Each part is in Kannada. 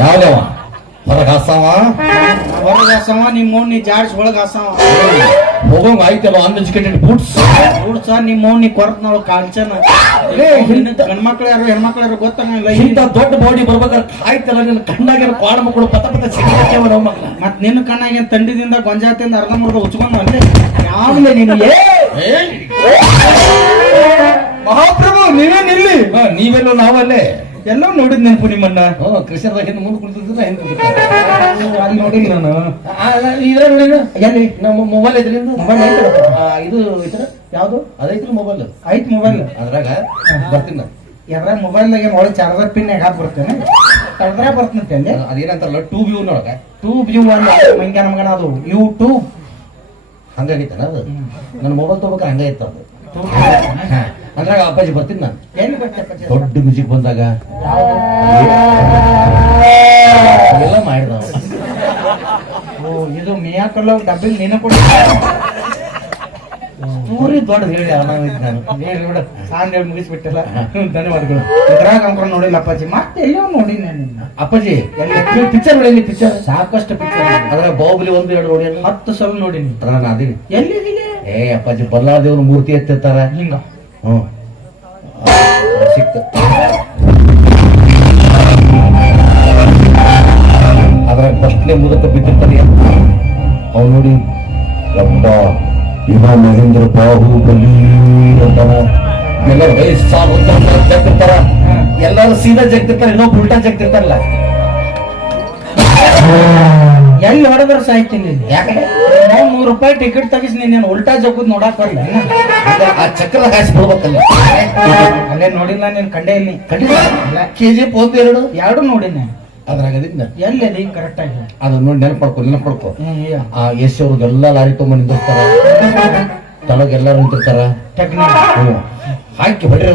ಯಾವ್ದವ? ಹೊರಗೆ ಹಾಸವ ಹೊರಗೆ ಹಾಸವ ನಿಮ್ಮ ನೀ ಜಾಡ್ಸ್ ಒಳಗೆ ಹಾಸವ ಹೋಗಂಗ ಆಯ್ತಲ್ಲ ಅನ್ಎಜುಕೇಟೆಡ್ ಬೂಟ್ಸ್ ಬೂಟ್ಸ್ ನಿಮ್ಮ ನೀ ಕೊರತ್ ನಾವು ಕಾಂಚನ ಗಂಡ್ಮಕ್ಳು ಯಾರು ಹೆಣ್ಮಕ್ಳು ಯಾರು ಗೊತ್ತಾಗಲ್ಲ ಇಂಥ ದೊಡ್ಡ ಬಾಡಿ ಬರ್ಬೇಕಾದ್ರೆ ಕಾಯ್ತಲ್ಲ ನಿನ್ನ ಕಣ್ಣಾಗಿರೋ ಕಾಡ ಮಕ್ಕಳು ಪತ ಪತ ಸಿಗತ್ತೇವ ನಮ್ಮ ಮಕ್ಕಳ ಮತ್ ನಿನ್ನ ಕಣ್ಣಾಗ ತಂಡಿದಿಂದ ಗೊಂಜಾತಿಂದ ಅರ್ಧ ಮುರ್ದ ಉಚ್ಕೊಂಡು ಅಲ್ಲೇ. ಯಾವ್ದೇ ನಿನ್ಗೆ ಮಹಾಪ್ರಭು ನೀವೇ ನಿಲ್ಲಿ. ನೀವೆಲ್ಲೋ ನಾವಲ್ಲೇ. ಎಲ್ಲೋ ನೋಡಿದ್ ನೆನಪು ನಿಮ್ಮನ್ನ. ಓ ಕೃಷ್ಣದಾಗ ಹಿಂದೆ ಮುಂದೆ ಕುಳಿತಿದ್ರೆ ಹಿಂದೆ ಕುಳಿತಿರ್ತಾರೆ. ಅಲ್ಲಿ ನೋಡಿಲ್ಲ ನಾನು. ಆ, ಇದ್ರ ಎಲ್ಲಿ? ನಮ್ಮ ಮೊಬೈಲ್ ಇದ್ರಿಂದ. ಮೊಬೈಲ್ ಐತಲ್ಲ? ಇದು ಐತ್ರ ಯಾವ್ದು? ಅದೈತ್ರಿ ಮೊಬೈಲ್ ಐತ್ ಮೊಬೈಲ್ ಅದ್ರಾಗ ಬರ್ತೀನಿ ನಾನು. ಯಾರ ಮೊಬೈಲ್ನಾಗ ಏನ್ ಒಳಗೆ ಚಾರ್ಜರ್ ಪಿನ್ ಹಾಕಿ ಬರ್ತೇನೆ? ತಡ್ದ್ರ ಬರ್ತಂತೆ ಅಲ್ಲಿ ಅದೇನಂತಾರಲ್ಲ ಟೂ ವ್ಯೂ ನೋಡಕ. ಟ್ಯೂಬ್ ಯು ಅಲ್ಲ ಮಂಗ್ಯಾನ ಮಗನ ಅದು. ಯೂಟ್ಯೂಬ್ ಹಂಗಾಗಿತ್ತಲ್ಲ ಅದು? ನನ್ನ ಮೊಬೈಲ್ ತಗೋಬೇಕಾರೆ ಹಂಗ ಇತ್ತು ಅದು ಹಾ. ಅದ್ರಾಗ ಅಪ್ಪಾಜಿ ಬರ್ತೀನಿ ನಾನು. ದೊಡ್ಡ ಮ್ಯೂಸಿಕ್ ಬಂದಾಗ ಎಲ್ಲ ಮಾಡಿದ ಓ ಇದು ಮಿಯಾಕಲ್ಲ ಡಬ್ಬಿಲ್ ನೀನು ಕೊಡ್ತೀನಿ. ಪೂರಿ ದೊಡ್ಡ ಹೇಳಿ ಅನಾವಿದ್ ನಾನು ಹೇಳಿ ಬಿಡು ಸಾಂಡ್ ಹೇಳಿ ಮುಗಿಸ್ಬಿಟ್ಟಿಲ್ಲ. ಧನ್ಯವಾದಗಳು. ಇದ್ರಾಗ ಅಂಕರ್ ನೋಡಿಲ್ಲ ಅಪ್ಪಾಜಿ ಮತ್ತೆ ಎಲ್ಲೋ ನೋಡಿ ನಾನು ಅಪ್ಪಾಜಿ ಎಲ್ಲಿ ಪಿಕ್ಚರ್ ನೋಡಿ ಪಿಕ್ಚರ್ ಸಾಕಷ್ಟು ಪಿಕ್ಚರ್ ಅದ್ರಾಗ ಬಾಹುಬಲಿ ಒಂದು ಎರಡು ನೋಡಿ ಹತ್ತು ಸಲ ನೋಡಿನಿ. ನಾನು ಅದೀನಿ. ಎಲ್ಲಿದ್ದೀನಿ ಏ ಅಪ್ಪಾಜಿ ಬಲ್ಲಾದೇವ್ರ ಮೂರ್ತಿ ಎತ್ತಿರ್ತಾರ. ಹಿಂಗ ಹ್ಞೂ. ಸಿಕ್ತು ಅದ್ರಾಗ ಫಸ್ಟ್ನೇ ಮುದಕ ಬಿದ್ದಿರ್ತಾನೆ ಅವ್ನು ನೋಡಿ, ಯಪ್ಪ, ಇವ ಮಹೇಂದ್ರ ಬಾಹುಬಲಿ ಅಂತಾನ. ಎಲ್ಲರೂ ವಯಸ್ಸಾರು ಜಗ್ತಿರ್ತಾರ. ಎಲ್ಲರೂ ಸೀದಾ ಜಗ್ತಿರ್ತಾರೆ ಇನ್ನೊಬ್ಬ ಉಲ್ಟಾ ಜಗ್ತಿರ್ತಾರಲ್ಲ. ಎಲ್ಲಿ ಹೊಡೆದ್ರೆ ಸಾಯ್ತೀನಿ ಯಾಕೆ ನಾವು ನೂರು ರೂಪಾಯಿ ಟಿಕೆಟ್ ತೆಗಿಸಿ ನೀನು ಉಲ್ಟಾ ಜಗ್ಗುದ್ ನೋಡಕ್ ಬರಲ್ಲ ಆ ಚಕ್ರ ಹಾಯಿಸ್ಬಿಡ್ಬೇಕಲ್ಲ ಅಲ್ಲೇ ನೋಡಿಲ್ಲ ನೀನ್ ಕಂಡೇ ಇಲ್ಲಿ. ಕಡಿಮೆ ಕೆ ಜಿ ಪೋತ್ ಎರಡು? ಎರಡು ನೋಡಿನಿ ಎಲ್ಲಿ ಅದು ನೋಡಿ ಆ ಎಸ್ ಲಾರಿ ಹಾಕಿ ಹೊಡ್ರಿ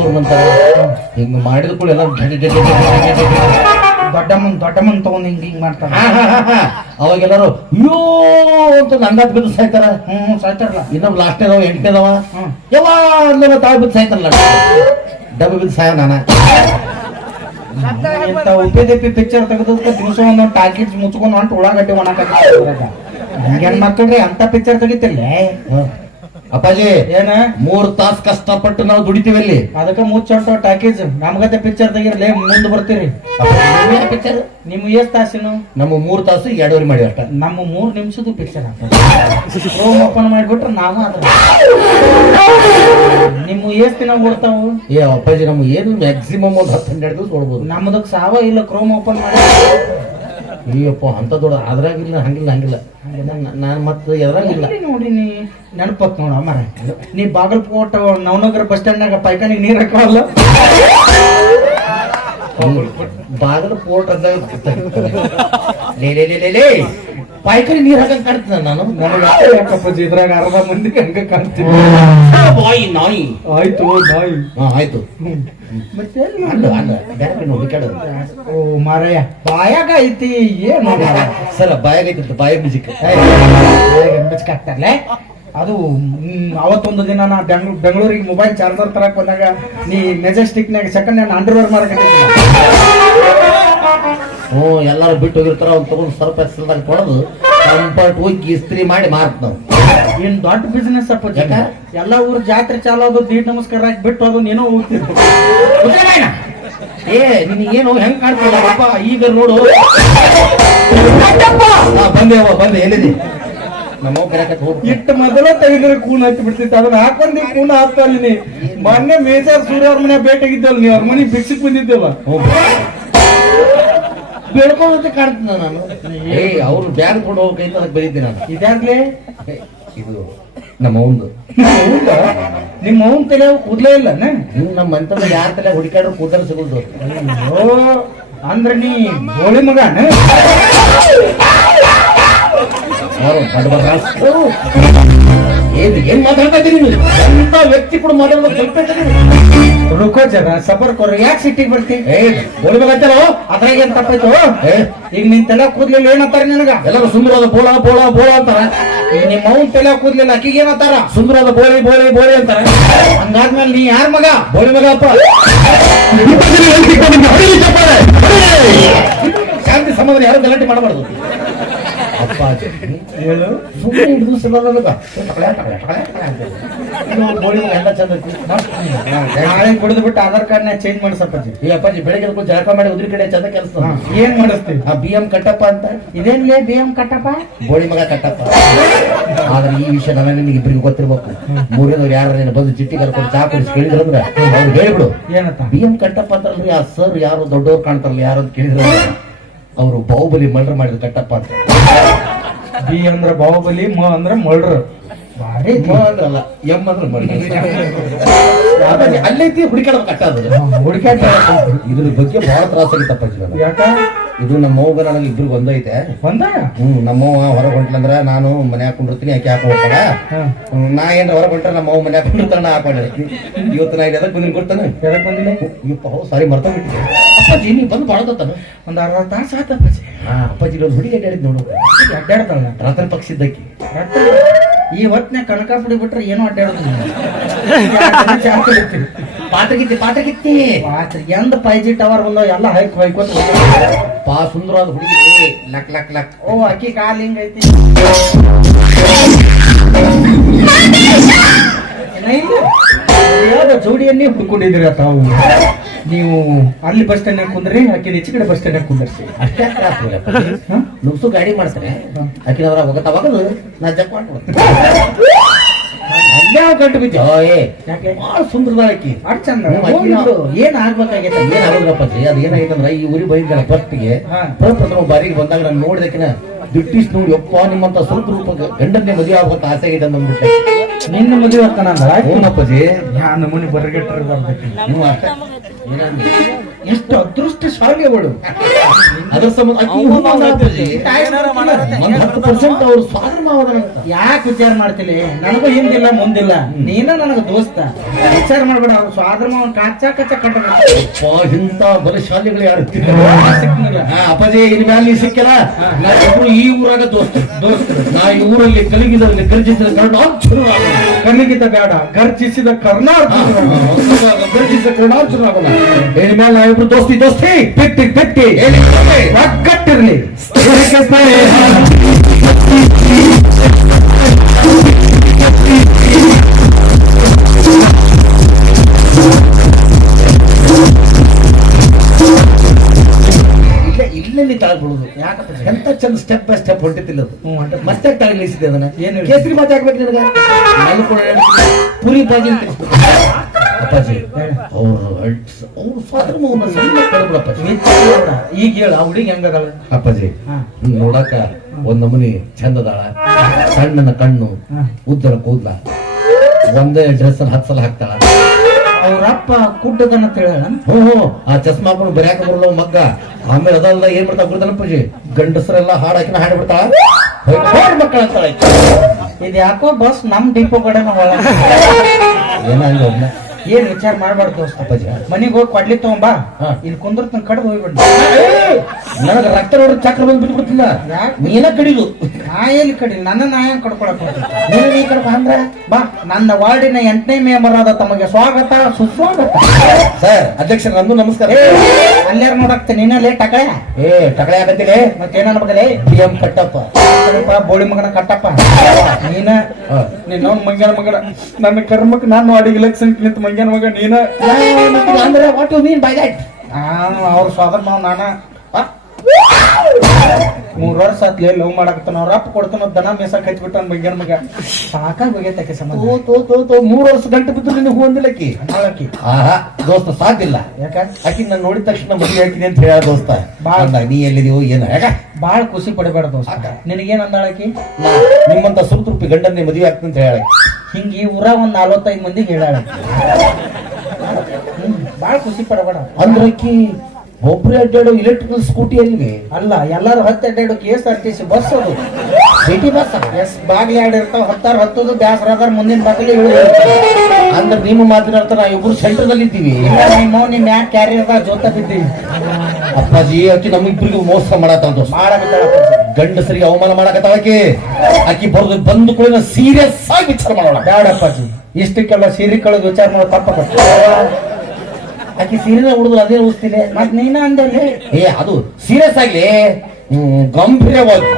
ಹಿಂಗ್ ಮಾಡಿದ ಕೂಡ ಎಲ್ಲ ದೊಡ್ಡಮ್ಮನ್ ದೊಡ್ಡಮ್ಮನ್ ತಗೊಂಡ್ ಹಿಂಗ್ ಹಿಂಗ್ ಮಾಡ್ತಾರ ಅವಾಗೆಲ್ಲರೂ ಅಯ್ಯೋ ಅಂತ ನಂಗಾತ್ ಬಿದ್ದು ಸಾಯ್ತಾರ. ಹ್ಮ್ ಸಾಯ್ತಾರಲ್ಲ. ಇನ್ನೊಬ್ ಲಾಸ್ಟ್ ಅದಾವ ಎಂಟನೇ ಅದಾವ ಯಾವ ತಾಯಿ ಬಿದ್ದು ಸಾಯ್ತಾರಲ್ಲ. ಡಬ್ಬ ಬಿದ್ದು ಸಾಯ ನಾನ. ಉಪ್ಪಿದಪ್ಪಿ ಪಿಕ್ಚರ್ ತೆಗೆದ ದಿವಸ ಒಂದೊಂದು ಟಾಕೆಟ್ ಮುಚ್ಕೊಂಡು ಹೊಂಟು ಉಳ್ಳಾಗಡ್ಡೆ ಒಣಕ ಹೆಣ್ಮಕ್ಳ್ರಿ ಅಂತ ಪಿಕ್ಚರ್ ತೆಗಿತಿರ್ಲೇ. ಅಪ್ಪಾಜಿ ಏನ? ಮೂರ್ ತಾಸ್ ಕಷ್ಟಪಟ್ಟು ನಾವು ದುಡಿತೀವಿ ಅಲ್ಲಿ. ಅದಕ್ಕ ಮುಚ್ಚೊಂಟ ಟಾಕೀಸ್ ನಮ್ಗತೆ ಪಿಕ್ಚರ್ ತೆಗಿರ್ಲಿ ಮುಂದ್ ಬರ್ತೀರಿ. ಪಿಕ್ಚರ್ ನಿಮ್ ಎಷ್ಟ್ ತಾಸಿನ? ನಮ್ಮ ಮೂರ್ ತಾಸು ಎರಡೂವರೆ ಮಾಡಿ ಅಷ್ಟ. ನಮ್ಮ ಮೂರ್ ನಿಮಿಷದ ಪಿಕ್ಚರ್ ರೂಮ್ ಓಪನ್ ಮಾಡ್ಬಿಟ್ರೆ ನಾವು ಅದ್ರ. ನಿಮ್ಮ ಎಷ್ಟ್ ದಿನ ಓಡ್ತಾವು? ಏ ಅಪ್ಪಾಜಿ ನಮ್ಗೆ ಏನು ಮ್ಯಾಕ್ಸಿಮಮ್ ಒಂದ್ ಹತ್ತು ಹನ್ನೆರಡು ದಿವಸ ಓಡ್ಬೋದು. ನಮ್ದಕ್ ಸಾವ ಇಲ್ಲ ಕ್ರೋಮ್ ಓಪನ್ ಮಾಡಿ. ಅಯ್ಯಪ್ಪ ಅಂತ ದೊಡ್ಡ ಅದ್ರಾಗಿಲ್ಲ ಹಂಗಿಲ್ಲ ಹಂಗಿಲ್ಲ. ನಾನು ಮತ್ತೆ ಎದ್ರಾಗಿಲ್ಲ. ನೋಡಿ ನೀ ನೆನಪತ್ ನೋಡ ಮರ ನೀ ಬಾಗಲಕೋಟ ನವನಗರ ಬಸ್ ಸ್ಟ್ಯಾಂಡ್ನಾಗ ಪೈಕಾನಿಗೆ ನೀರ್ ಹಾಕಲ್ಲ ಬಾಗಲ್ ಪೋರ್ಟ್ ಅಂದಾಗ ಪಾಯ್ಕರಿ ನೀರ್ ಹಾಕಂಗ್ ಕಾಣ್ತೀನಿ ನಾನು. ನನಗೆ ಇದ್ರಾಗ ಅರ್ಧ ಮಂದಿ ಹಂಗ ಕಾಣ್ತೀನಿ ಬಾಯಿ ನಾಯಿ. ಆಯ್ತು ನಾಯಿ ಹಾ ಆಯ್ತು. ಮತ್ತೆ ಎಲ್ಲಿ ಅಲ್ಲ ಅಲ್ಲ ಬೇರೆ ಕಡೆ ನೋಡಿ ಹುಡುಕಾಡೋದು ಓ ಮಾರಯ್ಯ ಬಾಯಾಗ ಐತಿ ಏನು ಸರ ಬಾಯಾಗೈತಿ ಬಾಯಾಗ ಮ್ಯೂಸಿಕ್. ಬಿಚ್ಕಾಕ್ತಾರಲ್ಲ ಅದು ಹ್ಮ್, ಅವತ್ತೊಂದು ದಿನ ನಾ ಬೆಂಗ್ಳೂರ್ ಬೆಂಗಳೂರಿಗೆ ಮೊಬೈಲ್ ಚಾರ್ಜರ್ ತರಕ್ ಬಂದಾಗ ನೀ ಮೆಜೆಸ್ಟಿಕ್ ನಾಗ ಸೆಕೆಂಡ್ ಹ್ಯಾಂಡ್ ಅಂಡರ್ವೇರ್ ಮಾರ್ಕೆಟ್ ಹ್ಞೂ ಎಲ್ಲರೂ ಬಿಟ್ಟು ಹೋಗಿರ್ತಾರ ಅವ್ನು ತಗೊಂಡು ಸ್ವಲ್ಪ ಹೆಸರದಾಗ ಕೊಡೋದು. ಕಂಫರ್ಟ್ ಹೋಗಿ ಇಸ್ತ್ರಿ ಮಾಡಿ ಮಾರ್ತ ನಾವು. ಏನ್ ದೊಡ್ಡ ಬಿಸ್ನೆಸ್ ಅಪ್ಪ ಜಗ ಎಲ್ಲ ಊರ್ ಜಾತ್ರೆ ಚಾಲು ಅದು ದೀಡ್ ನಮಸ್ಕಾರ ಹಾಕಿ ಬಿಟ್ಟು ಅದು ಏನೋ ಹೋಗ್ತಿದ್ರು ಏ ನಿನಗೇನು ಹೆಂಗ್ ಕಾಣ್ತದ ಅಪ್ಪ? ಈಗ ನೋಡು. ಬಂದೇವ ಬಂದೆ ಎಲ್ಲಿದೆ? ನಮ್ಮ ಇಟ್ಟು ಮೊದಲ ತೆಗೆದ್ರೆ ಕೂನ್ ಹತ್ತಿ ಬಿಡ್ತಿತ್ತು. ಅದನ್ನ ಹಾಕೊಂಡಿ ಕೂನ್ ಹಾಕ್ತಾ ಮೊನ್ನೆ ಮೇಜರ್ ಸೂರ್ಯ ಅವ್ರ ಮನೆ ಭೇಟಿಯಾಗಿದ್ದಲ್ಲ ನೀ ಅವ್ರ ಮನೆ ಬಿಕ್ಸಿಕ್ ಬಂದಿದ್ದಲ್ಲ ಬೇಡ್ಕೊಂಡಂತೆ ಕಾಣ್ತೀನಿ ನಾನು. ಏ ಅವ್ರು ಬ್ಯಾನ್ ಕೊಂಡು ಕೈ ಅದಕ್ಕೆ ಬರೀತೀನಿ ನಾನು. ಏ, ಇದು ನಮ್ಮ ಒಂದು ನಿಮ್ಮ ಅವನ ತಲೆ ಕೂದಲೇ ಇಲ್ಲ ನೀವು ನಮ್ಮ ಮಂತದ ಯಾರ ತಲೆ ಹುಡುಕಾಡ್ರು ಕೂದಲು ಸಿಗುದು ಅಂದ್ರೆ ಅಂದ್ರ ನೀ ಗೋಳಿ ಮಗನ ಬಡಬಡ ರಾಸ್ಕರು. ಏನ್ ಏನ್ ಮಾತಾಡ್ತಾ ಇದ್ದೀನಿ ಎಂತ ವ್ಯಕ್ತಿ ಕೂಡ ಮಾತಾಡೋದು ಸ್ವಲ್ಪ. ರುಕೋ ಜರ ಸಫರ್ ಕೊರ ಯಾಕೆ ಸಿಟ್ಟಿಗೆ ಬರ್ತಿ? ಏ ಬೋಳ್ಬೇಕಂತಲ್ಲ ಅದ್ರಾಗ ಏನ್ ತಪ್ಪಾಯ್ತು? ಈಗ ನಿನ್ ತಲೆ ಕೂದ್ಲಿಲ್ಲ ಏನಂತಾರ ನಿನಗ? ಎಲ್ಲರೂ ಸುಂದರವಾದ ಬೋಳ ಬೋಳ ಬೋಳ ಅಂತಾರ. ಈಗ ನಿಮ್ಮ ಅವನ್ ತಲೆ ಕೂದ್ಲಿಲ್ಲ ಅಕ್ಕಿಗೆ ಏನಂತಾರ ಸುಂದರವಾದ ಬೋಳಿ ಬೋಳಿ ಬೋಳಿ ಅಂತಾರ. ಹಂಗಾದ್ಮೇಲೆ ನೀ ಯಾರ ಮಗ? ಬೋಳಿ ಮಗಪ್ಪ ಶಾಂತಿ ಸಮಾಧಾನ ಯಾರು ಗಲಾಟೆ ನನಗ ಬೋಳಿ ಮಗ ಎಲ್ಲ ಚಂದ ನಾಳೆ ಕುಡಿದು ಬಿಟ್ಟು ಆಧಾರ್ ಕಾರ್ಡ್ನ ಚೇಂಜ್ ಮಾಡಿಸಪ್ಪಾಜಿ ಈ ಅಪ್ಪಾಜಿ ಬೆಳಗ್ಗೆ ಜಳಕ ಮಾಡಿ ಉದ್ರಿ ಕಡೆ ಚಂದ ಕೆಲಸ ಏನ್ ಮಾಡಿಸ್ತೀವಿ ಆ ಬಿ ಎಂ ಕಟ್ಟಪ್ಪ ಅಂತ ಇದೇನ್ಲೇ ಬಿ ಎಂ ಕಟ್ಟಪ್ಪ ಬೋಳಿ ಮಗ ಕಟ್ಟಪ್ಪ ಆದ್ರೆ ಈ ವಿಷಯ ನನಗೆ ನಿಮಗೆ ಇಬ್ಬರಿಗೆ ಗೊತ್ತಿರ್ಬೇಕು ಮೂರನೇದವ್ರು ಯಾರು ನೀನು ಬಂದು ಚಿಟ್ಟಿ ಕರ್ಕೊಂಡು ಚಾ ಕುಡಿಸಿ ಕೇಳಿದ್ರಂದ್ರೆ ಅವ್ರು ಹೇಳ್ಬಿಡು ಏನಂತ ಬಿ ಎಂ ಕಟ್ಟಪ್ಪ ಅಂತಂದ್ರೆ ಆ ಸರ್ ಯಾರು ದೊಡ್ಡವ್ರು ಕಾಣ್ತಾರಲ್ಲ ಯಾರು ಅಂತ ಕೇಳಿದ್ರೆ ಅವರು ಬಾಹುಬಲಿ ಮರ್ಡರ್ ಮಾಡಿದ್ರು ಕಟ್ಟಪ್ಪ ಅಂತ. ಬಿ ಅಂದ್ರ ಬಾಹುಬಲಿ ಮ ಅಂದ್ರ ಮರ್ಡರ್. ಭಾರಿ ಅಂದ್ರಲ್ಲ ಎಂ ಅಂದ್ರೆ ಮರ್ಡರ್. ಅಲ್ಲೈತಿ ಹುಡುಕಾಡ ಕಟ್ಟದು ಹುಡುಕಾಟ ಇದ್ರ ಬಗ್ಗೆ ಬಹಳ ತ್ರಾಸ ಆಗಿತ್ತಪ್ಪ ಯಾಕ? ಇದು ನಮ್ಮ ಅವ್ಗ ನನಗೆ ಇಬ್ರಿಗೆ ಒಂದೈತೆ ಬಂದಾಗ ಹ್ಮ್ ನಮ್ಮವ್ವ ಹೊರಗೆ ಹೊಂಟ್ಲಂದ್ರ ನಾನು ಮನೆ ಹಾಕೊಂಡಿರ್ತೀನಿ ಆಕೆ ಹಾಕಿ ಹೋಗ್ತಾಳ. ಹ್ಮ್, ನಾ ಏನ್ರ ಹೊರಗೆ ಹೊಂಟ್ರೆ ನಮ್ಮ ಅವ್ವ ಮನೆ ಹಾಕೊಂಡಿರ್ತಾಳ ನಾ ಹಾಕೊಂಡಿರ್ತೀನಿ. ಇವತ್ತು ನಾ ಇಲ್ಲಿ ಅದಕ್ಕೆ ಬಂದಿನ ಕೊಡ್ತಾನೆ ಸಾರಿ ಮರ್ತೋಗ್ಬಿಟ್ಟಿದ್ದೆ. ಬಿಟ್ಟಿದ್ದೆ ಅಪ್ಪಾಜಿ ನೀವು ಬಂದು ಬಾಳದತ್ತಾನ ಒಂದ್ ಅರ್ಧ ತಾಸ ಆತಪ್ಪಾಜಿ ಹಾ. ಅಪ್ಪಾಜಿ ಒಂದು ಹುಡುಗಿ ಅಡ್ಡಾಡಿದ್ ನೋಡು. ಅಡ್ಡಾಡ್ತಾಳ ರತನ್ ಪಕ್ಷಿದ್ದಕ್ಕೆ ಈ ಹೊತ್ತಿನ ಕನಕ ಪುಡಿ ಬಿಟ್ರೆ ಏನೋ ಅಡ್ಡಾಡೋದು ಪಾತ್ರಗಿತ್ತಿ ಪಾತ್ರಗಿತ್ತಿ. ಎಂದ ಪೈಜಿ ಜಿ ಟವರ್ ಬಂದ ಎಲ್ಲ ಹೈಕ್ ಹೈಕ್ ಪಾ ಸುಂದರವಾದ ಹುಡುಗಿ ಲಕ್ ಲಕ್ ಲಕ್. ಓ ಅಕ್ಕಿ ಕಾಲ್ ಹಿಂಗೈತಿ ಏನ ಯಾವ ಜೋಡಿಯನ್ನೇ ಹುಡ್ಕೊಂಡಿದ್ದೀರ ತಾವು? ನೀವು ಅಲ್ಲಿ ಬಸ್ ಸ್ಟ್ಯಾಂಡ್ ಕುಂದ್ರಿ ಆಕೆ ಹೆಚ್ಚು ಕಡೆ ಬಸ್ ಸ್ಟ್ಯಾಂಡ್ ಕುಂದರ್ಸಿ. ಅಷ್ಟೇ? ನುಗ್ಸು ಗಾಡಿ ಮಾಡ್ತಾರೆ. ಆಕಿನ ಅವ್ರ ಹೋಗತ್ತ ಹೋಗದು ನಾ ಜಪ್ ಅಲ್ಲೇ ಗಂಟು ಬಿದ್ದೆ. ಏ ಯಾಕೆ? ಭಾಳ ಸುಂದರದ ಆಕಿ. ಅಷ್ಟ್ ಚಂದ. ಏನ್ ಆಗ್ಬೇಕಾಗೈತೆ ಏನಾಗೋದ್ರಪ್ಪಾಜಿ ಅದು ಏನಾಗೈತಂದ್ರ ಈ ಊರಿ ಬೈದ ಹಾ. ಪ್ರಪ್ರಥಮ ಬಾರಿಗೆ ಬಂದಾಗ ನಾನು ನೋಡಿದಕ್ಕಿನ ಬ್ರಿಟಿಷ್ ನೋಡಿ ಯಪ್ಪ ನಿಮ್ಮಂತ ಸ್ವಲ್ಪ ರೂಪ ಗಂಡನ್ನೇ ಮದುವೆ ಆಗುವಂತ ಆಸೆ ಆಗಿದೆ ಅಂದ್ಬಿಟ್ಟೆ. ನಿನ್ನ ಮದುವೆ ಆಗ್ತಾನ ಹ್ಞೂನಪ್ಪಾಜಿ ಯಾ ನಮೂನಿ ಬರ್ಗೆಟ್ರ ಬರ್ಬೇಕು. ನೀವು ಅಷ್ಟೇ? ಎಷ್ಟು ಅದೃಷ್ಟಶಾಲಿಗಳು ಅದ್ರ ಸಂಬಂಧ. ಒಂದ್ ಹತ್ತು ಪರ್ಸೆಂಟ್ ಅವ್ರು ಸ್ವಾದ್ರ ಯಾಕೆ ವಿಚಾರ ಮಾಡ್ತೀನಿ ನನಗೂ ಹಿಂದಿಲ್ಲ ಮುಂದಿಲ್ಲ. ನೀನ ನನಗ ದೋಸ್ತ. ವಿಚಾರ ಮಾಡ್ಬೇಡ ಅವ್ರು ಸ್ವಾಧರ್ಮ ಮಾವನ್ ಕಚ್ಚ ಕಚ್ಚ ಕಟ್ಟಬೇಕು ಅಪ್ಪ ಇಂಥ ಬಲಶಾಲಿಗಳು ಯಾರು? ಹಾ, ಅಪ್ಪಾಜಿ ಇನ್ ಮ್ಯಾಲ ನೀ ಸಿಕ್ಕಿಲ್ಲ. ನಾವಿಬ್ರು ಈ ಊರಾಗ ದೋಸ್ತ ದೋಸ್ತ ನಾ ಈ ಊರಲ್ಲಿ ಕಲಿಗಿದಲ್ಲಿ ಗರ್ಜಿಸಿದ ಕರ್ನಾಟಕ ಕಲಗಿದ ಬೇಡ ಗರ್ಜಿಸಿದ ಕರ್ನಾಟಕ ಗರ್ಜಿಸಿದ ಕರ್ನಾಟಕ ಮೇಲೆ ಮೇಲೆ ನಾವಿಬ್ರು ದೋಸ್ತಿ ದೋಸ್ತಿ ಬಿಟ್ಟಿ ಬಿಟ್ಟಿ ಒಗ್ಗಟ್ಟಿರ್ಲಿ ಚಂದ ಸ್ಟೆಪ್ ಬೈ ಸ್ಟೆಪ್ ಹೊಂಟಿತ್ತಿಲ್ಲ ಅದು ಮತ್ತೆ ತಾಳಿ ನಿಲ್ಸಿದೆ ಅದನ್ನ ಏನು? ಕೇಸರಿ ಮಾತು ಹಾಕ್ಬೇಕು ನಿನಗೆ. ಪುರಿ ಬಾಜಿ. ಅಪ್ಪಾಜಿ ಅವ್ರು ಮೌನ ಕಳ್ಬಿಡಪ್ಪಾಜಿ ಈಗ ಹೇಳ ಆ ಹುಡುಗಿ ಹೆಂಗದಾಳ ಅಪ್ಪಾಜಿ ನೋಡಾಕ ಒಂದ್ ನಮೂನಿ ಚಂದದಾಳ ಸಣ್ಣನ ಕಣ್ಣು. ಉದ್ದರ ಕೂದ್ಲ ಒಂದೇ ಡ್ರೆಸ್ ಹತ್ತು ಸಲ ಹಾಕ್ತಾಳ. ಅವ್ರಪ್ಪ ಕುಡ್ಡದನ್ನ ಹ್ಞೂ ಹೋ ಆ ಚಸ್ಮಾ ಹಾಕೊಂಡು ಬರ್ಯಾಕ ಬರಲ್ಲ ಮಗ್ಗ. ಆಮೇಲೆ ಅದಲ್ಲ ಏನ್ ಮಾಡ್ತಾ ಪೂಜೆ ಗಂಡಸರೆಲ್ಲ ಹಾಡ್ ಹಾಕಿನ ಹಾಡಿ ಬಿಡ್ತಾಳ? ಮಕ್ಕಳ ಅಂತಾಳ ಇದು ಯಾಕೋ ಬಸ್ ನಮ್ ಡಿಪೋ ಕಡೆನ ಒಳ ಏನಾಗ ಏನ್ ವಿಚಾರ ಮಾಡ್ಬಾರ್ದು ದೋಸ್ತ ಅಪ್ಪಾಜಿ? ಮನಿಗ್ ಹೋಗಿ ಕೊಡ್ಲಿ ತಗೊಂಬಾ ಹಾ. ಇಲ್ಲಿ ಕುಂದ್ರತನ ಕಡ್ದು ಹೋಗ್ಬಿಡ್ ನನಗ ರಕ್ತ ನೋಡಿದ್ರೆ ಚಕ್ರ ಬಂದ್ ಬಿಟ್ಬಿಡ್ತಿಲ್ಲ. ಯಾಕ್? ನೀನ ಕಡಿದು ನಾ ಎಲ್ಲಿ ಕಡಿ ನನ್ನ ನಾ ಏನ್ ಕಡ್ಕೊಳಕ್ ಹೋಗ್ತೀನಿ? ನೀನು ಈ ಕಡೆ ಬಾ ಅಂದ್ರ? ಬಾ. ನನ್ನ ವಾರ್ಡಿನ ಎಂಟನೇ ಮೆಂಬರ್ ಆದ ತಮಗೆ ಸ್ವಾಗತ ಸುಸ್ವಾಗತ. ಸರ್ ಅಧ್ಯಕ್ಷ ನಂದು ನಮಸ್ಕಾರ. ಅಲ್ಲೇ ಅಲ್ಲಾರ ನೋಡಕ್ತ ನೀನ ಲೇಟ್ ಟಕಳೆ. ಏ ಟಕಳೆ ಆಗತ್ತಿಲೆ? ಮತ್ತೇನ ಅನ್ಬೇಕಲೇ? ಬಿ ಎಂ ಕಟ್ಟಪ್ಪ ಕಡಪ ಬೋಳಿ ಮಗನ ಕಟ್ಟಪ್ಪ. ನೀನ ಹಾ. ನಿನ್ನ ಮಂಗ್ಯನ ಮಗನ. ನನ್ನ ಕರ್ಮಕ್ಕೆ ನಾನು ಅಡಿಗೆ ಲಕ್ಷ ನಿಂತ ಮಂಗ್ಯನ ಮಗ ನೀನ? ಅಂದ್ರೆ what you mean by that ನಾನು ಅವ್ರ ಸ್ವಾದರ್ ಮಾವ ನಾನ. ಮೂರ್ ವರ್ಷ ಆತ್ಲೆ ಲವ್ ಮಾಡಾಕತ್ತಾನ ಅವ್ರ ಅಪ್ಪ ಕೊಡ್ತಾನ ದನ ಮೇಸಕ್ ಹಚ್ಬಿಟ್ಟ ಮಂಗ್ಯನ ಮಗ. ಸಾಕಾಗ್ ಹೋಗೈತಕ್ಕೆ ಸಂಬಂಧ. ತೋ ತೋ ತೋ ತೋ ಮೂರು ವರ್ಷ ಗಂಟೆ ಬಿದ್ದು ನಿನ್ ಹೂ ಅಂದಿಲ್ಲ ಅಕ್ಕಿ ಅಕ್ಕಿ ಆಹಾ ದೋಸ್ತ ಸಾಕಿಲ್ಲ ಯಾಕ? ಆಕಿ ನಾನು ನೋಡಿದ ತಕ್ಷಣ ಮದುವೆ ಹಾಕಿದೆ ಅಂತ ಹೇಳ ದೋಸ್ತ. ಬಾಳ ನೀ ಎಲ್ಲಿದೀವೋ ಏನ ಯಾಕ? ಬಾಳ ಖುಷಿ ಪಡಬೇಡ ದೋಸ್ತ. ನಿನಗೇನ್ ಅಂದಾಳಕಿ ನಿಮ್ಮಂತ ಸುರುತೃಪ್ತಿ ಗಂಡನ್ನೇ ಮದುವೆ ಆಗ್ತೀನಿ ಅಂತ ಹೇಳ ಹಿಂಗ ಊರ ಒಂದ್ ನಲ್ವತ್ತೈದು ಮಂದಿಗೆ ಹ್ಮ್ ಬಾಳ ಖುಷಿ ಪಡಬೇಡ. ಅಂದ್ರಕಿ ಒಬ್ರು ಅಡ್ಡಾಡೋ ಇಲೆಕ್ಟ್ರಿಕಲ್ ಸ್ಕೂಟಿ ಅಲ್ಲಿ ಅಲ್ಲ ಎಲ್ಲಾರು ಹತ್ತು ಅಡ್ಡಾಡೋ K S R T C bus ಅದು. ಸಿಟಿ ಬಸ್ ಎಸ್ ಬಾಗ್ಲಿ ಎರಡು ಇರ್ತಾವ ಹತ್ತಾರು ಹತ್ತದು ಬ್ಯಾಸರ ಮುಂದಿನ ಬಾಗಿಲಿ ಇಳಿದು ಅಂದ್ರೆ ನಿಮ್ಮ ಮಾತಿನ ಅರ್ಥ ನಾ ಇಬ್ರು ಸೆಂಟರ್ನಲ್ಲಿ ಇದ್ದೀವಿ ನಿಮ್ಮ ನಿಮ್ ಯಾಕೆ ಕ್ಯಾರಿಯರ್ ಜೋತ ಬಿದ್ದೀವಿ ಅಪ್ಪಾಜಿ ಅಕ್ಕಿ ನಮ್ಮಿಬ್ರಿಗೂ ಮೋಸ ಮಾಡತ್ತ ಗಂಡಸರಿಗೆ ಅವಮಾನ ಮಾಡಕತ್ತಾಳ ಅಕ್ಕಿ ಬರೋದು ಬಂದು ಕೂಡ ಸೀರಿಯಸ್ ಆಗಿ ವಿಚಾರ ಮಾಡೋಣ. ಬ್ಯಾಡಪ್ಪಾಜಿ ಇಷ್ಟಕ್ಕೆಲ್ಲ ಸೀರೆ ಕಳೆದು ವಿಚಾರ ಮಾಡೋ ತಪ್ಪ ಆಕಿ ಸೀರೆನ ಹುಡುಗರು ಅದೇ ಉಳಿಸ್ತಿಲ್ಲ ಮತ್ ನೀನ ಅಂದಲ್ಲಿ ಏ ಅದು ಸೀರಿಯಸ್ ಆಗಿ ಗಂಭೀರವಾಗಿ.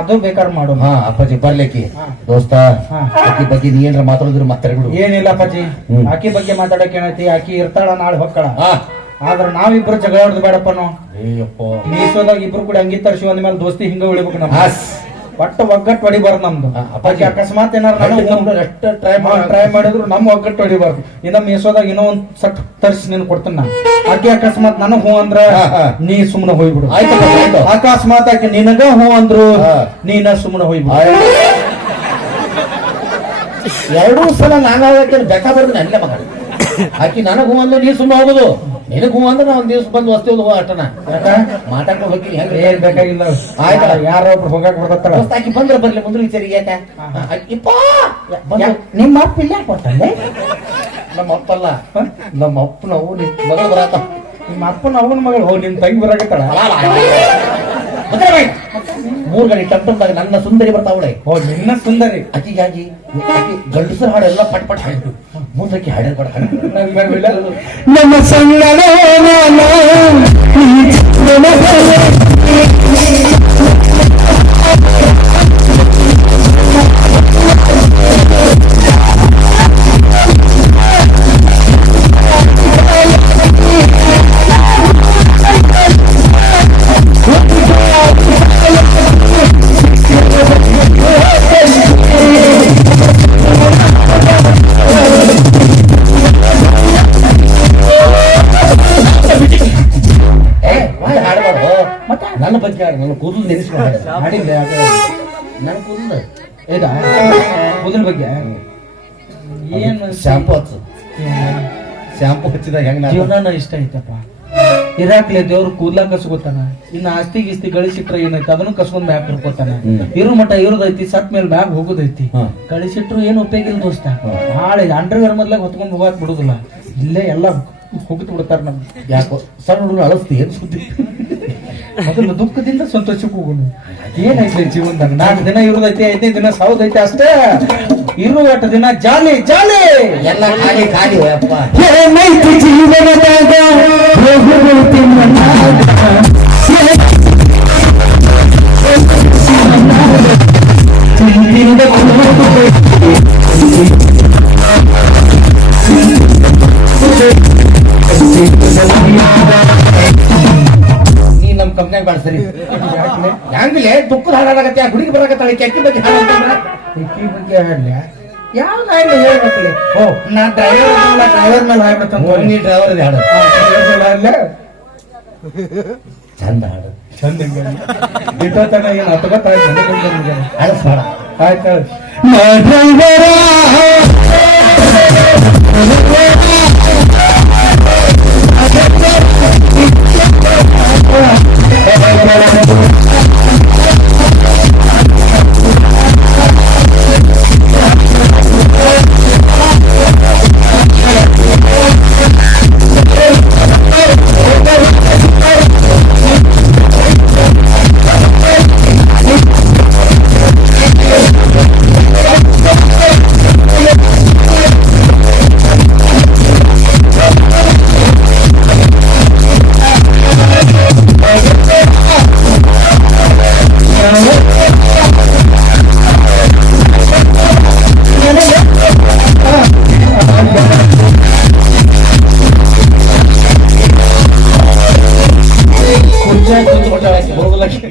ಅದು ಬೇಕಾದ್ರೆ ಮಾಡು. ಹಾ ಅಪ್ಪಾಜಿ ಬರ್ಲಿಕ್ಕೆ. ದೋಸ್ತ ಹಾ. ಆಕಿ ಬಗ್ಗೆ ನೀ ಏನ್ರ ಮಾತಾಡಿದ್ರು ಮಾತಾಡಿ ಬಿಡು ಏನಿಲ್ಲ ಅಪ್ಪಾಜಿ. ಆಕಿ ಬಗ್ಗೆ ಮಾತಾಡಕ್ ಏನೈತಿ? ಆಕಿ ಇರ್ತಾಳ ನಾಳೆ ಹೊಕ್ಕಳ. ಆದ್ರ ನಾವಿಬ್ರು ಜಗಳ ಹೊಡೆದು ಬೇಡಪ್ಪ ನಾವು ಏಯಪ್ಪ ಮೀಸೋದಾಗ ಇಬ್ರು ಕೂಡ ಅಂಗಿ ತರ್ಸಿ ಒಂದ್ ಮೇಲೆ ದೋಸ್ತಿ ಹಿಂಗ ಉಳಿಬೇಕು ಹಾಸ್. ಒಟ್ಟ ಒಗ್ಗಟ್ಟು ಹೊಡಿಬಾರ್ದು ನಮ್ದು. ಅಪ್ಪಾಜಿ. ಅಕಸ್ಮಾತ್ ಏನಾರ ಅಷ್ಟು ಟ್ರೈ ಟ್ರೈ ಮಾಡಿದ್ರು ನಮ್ಮ ಒಗ್ಗಟ್ಟು ಹೊಡಿಬಾರ್ದು ಇನ್ನ ಮೀಸೋದಾಗ ಇನ್ನೂ ಒಂದ್ ಸಟ್ ತರಿಸಿ ನೀನು ಕೊಡ್ತೀನಿ ನಾನು. ಆಕೆ ಅಕಸ್ಮಾತ್ ನನಗ್ ಹೂ ಅಂದ್ರ. ನೀ ಸುಮ್ಮನೆ ಹೋಗ್ಬಿಡು. ಆಯ್ತು ಅಕಸ್ಮಾತ್ ಆಕೆ ನಿನಗ ಹೂ ಅಂದ್ರು ಹಾ. ನೀನ ಸುಮ್ಮನೆ ಹೋಗ್ಬಿಡು. ಎರಡೂ ಸಲ ನಾನಾಗಕ್ಕೆ ಬೇಕಾದ್ರೆ ಅಲ್ಲೇ ಮಗ. ಆಕಿ ನನಗ್ ಹೂ ಅಂದ್ರೆ ನೀ ಸುಮ್ಮನೆ ಹೋಗುದು. ನಿನಗ್ ಅಂದ್ರೆ ನಾ ಒಂದ್ ದಿವ್ಸ ಬಂದು ವಸ್ತಿ ಅಷ್ಟನ ಯಾಕ? ಮಾತಾಡ್ಕೊಂಡು ಹೋಗಿ ಹೆಂಗ್ ಏನ್ ಬೇಕಾಗಿಲ್ಲ ಆಯ್ತ? ಯಾರೋ ಒಬ್ರು ಹೋಗಕ್ ಬರ್ತಾರ. ಹೊಸ್ತಾಕಿ ಬಂದ್ರೆ ಬರ್ಲಿ ಮುಂದ್ರ ವಿಚಾರ ಯಾಕ ಇಪ್ಪ ನಿಮ್ಮ ಅಪ್ಪ ಇಲ್ಲ ಕೊಟ್ಟಲ್ಲೇ ನಮ್ಮ ಅಪ್ಪಲ್ಲ. ನಮ್ಮ ಅಪ್ಪನ ಅವು ನಿನ್ ಮಗಳು ಬರತ್ತ. ನಿಮ್ಮ ಅಪ್ಪನ ಅವನ ಮಗಳು ಹೋಗಿ ನಿಮ್ ತಂಗಿ ಬರಾಕತ್ತಾಳ? ಮೂರ್ ಗಂಟೆ ಟಂಟಂದಾಗ ನನ್ನ ಸುಂದರಿ ಬರ್ತಾವಳೆ ಓ ನಿನ್ನ ಸುಂದರಿ. ಅಕ್ಕಿಗೆ ಆಕಿ ಗಂಡಸರ ಹಾಡೆಲ್ಲ ಪಟ್ ಪಟ್ ಹಾಡಿದ್ರು ಮುಂದಕ್ಕೆ ಹಾಡಿರ್ ಪಟ್ ಹಾಡಿದ್ರು ನಮ್ಮ ಸಂಗಡ ಏ ಕೂದಲ ಬಗ್ಗೆ? ಏನು ಶಾಂಪು ಹಚ್ಚು ಶಾಂಪು ಹಚ್ಚಿದಾಗ ಹೆಂಗ್ ಜೀವನ ಇಷ್ಟ ಐತಪ್ಪ ಇರಾಕ್ಲೆ ದೇವ್ರು ಕೂದ್ಲ ಕಸ್ಕೊತಾನ. ಇನ್ನ ಆಸ್ತಿ ಗಿಸ್ತಿ ಗಳಿಸಿಟ್ರ ಏನೈತಿ ಅದನ್ನು ಕಸ್ಕೊಂಡ್ ಮ್ಯಾಪ್ ಹ್ಮ್. ಇರು ಮಠ ಇರೋದೈತಿ ಸತ್ ಮೇಲೆ ಮ್ಯಾಪ್ ಹೋಗೋದೈತಿ. ಕಳಿಸಿಟ್ರು ಏನು ಉಪಯೋಗ ಇಲ್ಲ ದೋಸ್ತ. ನಾಳೆ ಅಂಡರ್ವೇರ್ ಮೊದ್ಲಾಗ ಹೊತ್ಕೊಂಡ್ ಹೋಗಾಕ್ ಬಿಡುದಿಲ್ಲ. ಇಲ್ಲೇ ಎಲ್ಲ ಹೋಗ್ತು ಬಿಡ್ತಾರ ನಮ್ಗೆ. ಯಾಕೋ? ಸಣ್ಣ ಹುಡುಗರು ಅಳಸ್ತಿ ಏನ್ ಸುದ್ದಿ? ಮೊದಲು ದುಃಖದಿಂದ ಸಂತೋಷಕ್ಕೆ ಹೋಗೋಣ ಏನೈತಿ ಜೀವನದಾಗ ನಾಲ್ಕು ದಿನ ಇರೋದೈತೆ ಐದನೇ ದಿನ ಸಾವುದೈತಿ ಅಷ್ಟೇ ಇರುವಟ ದಿನ ಜಾಲಿ ಜಾಲಿ ಎಲ್ಲ ಖಾಲಿ ಖಾಲಿ ಅಪ್ಪ ಏನೈತಿ ಜೀವನದಾಗ ಹೋಗುವೈತಿ ಮನಾಗ. ಚಿಂತಿಂದ ಕೂಡುವೈತಿ. ನೀ ನಮ್ ಕಂಪ್ನಿಯಾಗ ಬಳಸ್ರಿ ಸರಿ ಹೆಂಗ್ಲೆ ದುಃಖದ ಹಾಡಾಡಕತ್ತೆ ಆ ಹುಡುಗಿ ಬರಾಕತ್ತಾಳೆ ಕೆಟ್ಟ ಬಗ್ಗೆ ಇಕ್ಕಿ ಬಗ್ಗೆ ಹಾಡ್ಲ್ಯಾ? ಯಾವ ನಾಯಿ ಹೇಳ್ಬೇಕಲ್ಲಿ? ಓ ನಾ ಡ್ರೈವರ್ ಡ್ರೈವರ್ ಮೇಲೆ ಹಾಡ್ಬೇಕಂತ ನೀ ಡ್ರೈವರ್ ಹಾಡು. ಅಲ್ಲ ಚಂದ ಹಾಡು. ಚಂದ ತನ ಏನು ಹತ್ಕೊತಾಯ್ತು ಅಳಸ್ಬೇಡ ಆಯ್ತು ಕುರ್ಚಿ ಕುಂತು